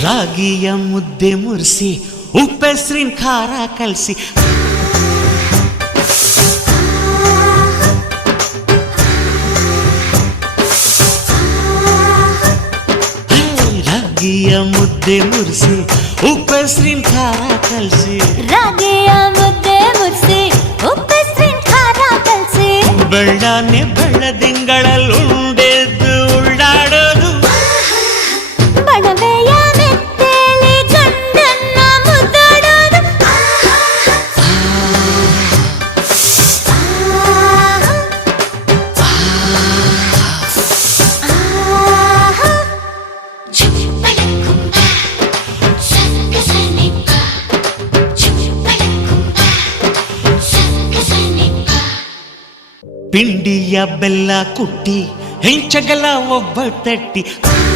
ರಾಗಿಯ ಮುದ್ದೆ ಮುರಿಸಿ ಉಪ್ಪೆಸರಿನ ಖಾರ ಕಲಸಿ ರಾಗಿಯ ಮುದ್ದೆ ಮುರಿಸಿ ಉಪ್ಪೆಸರಿನ ಖಾರ ಕಲಸಿ ರಾಗಿಯ ಮುದ್ದೆ ಮುರಿಸಿ ಉಪ್ಪೆಸರಿನ ಖಾರ ಕಲಸಿ ಬೆಳ್ಳನೆ ಬೆಳ್ಳದಿಂಗಳಲ್ಲುಂಡೆದ್ದು ಉಳ್ಳಾಡೋದು ಬಣವೆಯ ಮೆತ್ತೇಲಿ ಗಂಡನ್ನ ಮುದ್ದಾಡೋದು ಪಿಂಡಿಯ ಬೆಲ್ಲ ಕುಟ್ಟಿ ಹೆಂಚಗಲ ಒಬ್ಬ ತಟ್ಟಿ